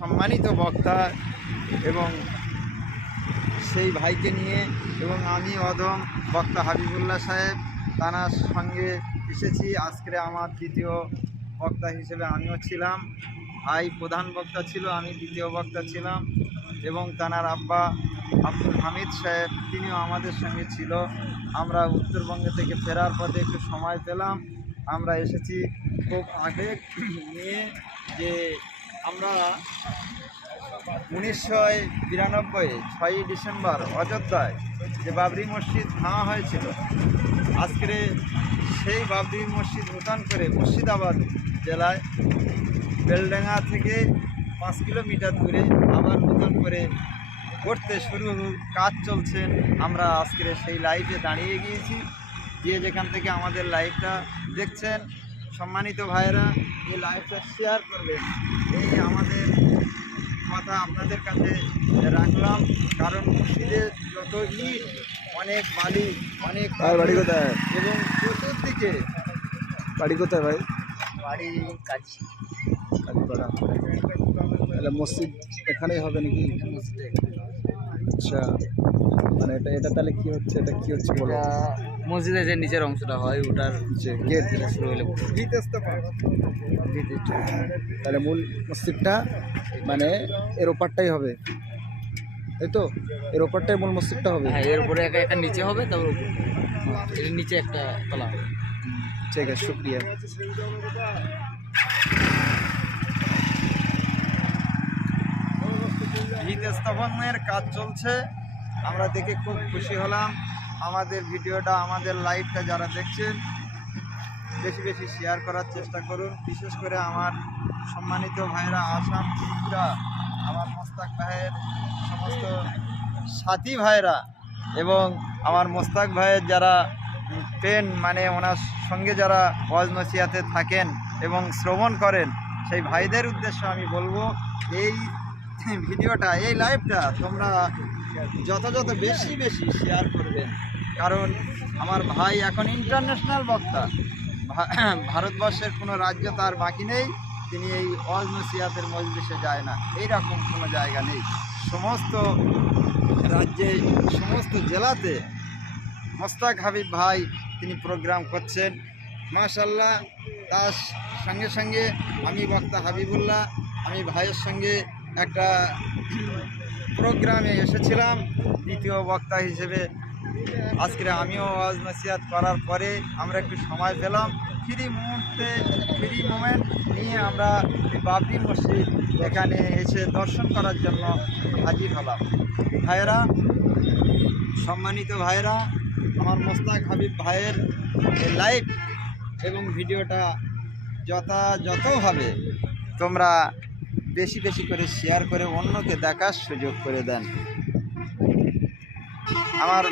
সম্মানিত বক্তা এবং সেই ভাইকে নিয়ে এবং আমি অদম বক্তা হাবিবুল্লাহ সাহেব তানার সঙ্গে এসেছি। আজকে আমার দ্বিতীয় বক্তা হিসেবে আমিও ছিলাম। ভাই প্রধান বক্তা ছিল, আমি দ্বিতীয় বক্তা ছিলাম এবং তানার আব্বা আব্দুল হামিদ সাহেব তিনিও আমাদের সঙ্গে ছিল। আমরা উত্তরবঙ্গ থেকে ফেরার পথে একটু সময় পেলাম, আমরা এসেছি খুব আবেগ নিয়ে যে আমরা 1992 6ই ডিসেম্বর অযোধ্যায় যে বাবরি মসজিদ ভাঙা হয়েছিল, আজকে সেই বাবরি মসজিদ নূতন করে মুর্শিদাবাদ জেলায় বেলডাঙ্গা থেকে 5 কিলোমিটার দূরে আবার নূতন করে করতে শুরু কাজ চলছে। আমরা আজকে সেই লাইভে দাঁড়িয়ে গিয়েছি। যে যেখান থেকে আমাদের লাইভটা দেখছেন সম্মানিত ভাইয়েরা, এই লাইভটা শেয়ার করবেন, এই আমাদের কথা আপনাদের কাছে রাখলাম। কারণ মসজিদের যত ইট, অনেক বালি, অনেক বাড়ি কোথায় এবং চতুর্দিকে বাড়ি কোথায় ভাই? বাড়ি কাছি কালীপাড়া। তাহলে মসজিদ এখানেই হবে নাকি? আচ্ছা, মানে এটা তাহলে কি হচ্ছে? এটা কি হচ্ছে বলো? মসজিদের যে নিচের অংশটা হয় ওটার যে গেট থেকে শুরু হলে তাহলে মূল মসজিদটা মানে এর ওপারটাই হবে, তাই তো? এর ওপারটাই মূল মসজিদটা হবে। হ্যাঁ, এর উপরে একটা নিচে হবে, তারপর এর নিচে একটা তলা হবে। ঠিক আছে, শুক্রিয়া। ভিত স্থাপনের কাজ চলছে, আমরা দেখে খুব খুশি হলাম। আমাদের ভিডিওটা, আমাদের লাইভটা যারা দেখছেন বেশি বেশি শেয়ার করার চেষ্টা করুন। বিশেষ করে আমার সম্মানিত ভাইরা আসাম, ত্রিপুরা, আমার মোস্তাক ভাইয়ের সমস্ত সাথী ভাইরা এবং আমার মোস্তাক ভাইয়ের যারা পেন মানে ওনার সঙ্গে যারা ওয়াজ নসিহাতে থাকেন এবং শ্রবণ করেন, সেই ভাইদের উদ্দেশ্যে আমি বলবো এই ভিডিওটা, এই লাইভটা তোমরা যত বেশি বেশি শেয়ার করবেন। কারণ আমার ভাই এখন ইন্টারন্যাশনাল বক্তা, ভারতবর্ষের কোনো রাজ্য তার বাকি নেই তিনি এই ওয়াজ নসিহাতের মজলিসে যায় না, এইরকম কোনো জায়গা নেই। সমস্ত রাজ্যে, সমস্ত জেলাতে মোস্তাক হাবিব ভাই তিনি প্রোগ্রাম করছেন, মাশাআল্লাহ। তার সঙ্গে সঙ্গে আমি বক্তা হাবিবুল্লাহ, আমি ভাইয়ের সঙ্গে একটা প্রোগ্রামে এসেছিলাম দ্বিতীয় বক্তা হিসেবে। আজকে আমিও ওয়াজ নসিহাত করার পরে আমরা একটু সময় পেলাম, ফ্রি মোমেন্ট নিয়ে আমরা বাবরি মসজিদ এখানে এসে দর্শন করার জন্য হাজির হলাম। ভাইয়েরা, সম্মানিত ভাইয়েরা, আমার মোস্তাক হাবিব ভাইয়ের লাইভ এবং ভিডিওটা যথাযথভাবে তোমরা বেশি বেশি করে শেয়ার করে অন্যকে দেখার সুযোগ করে দেন। আমার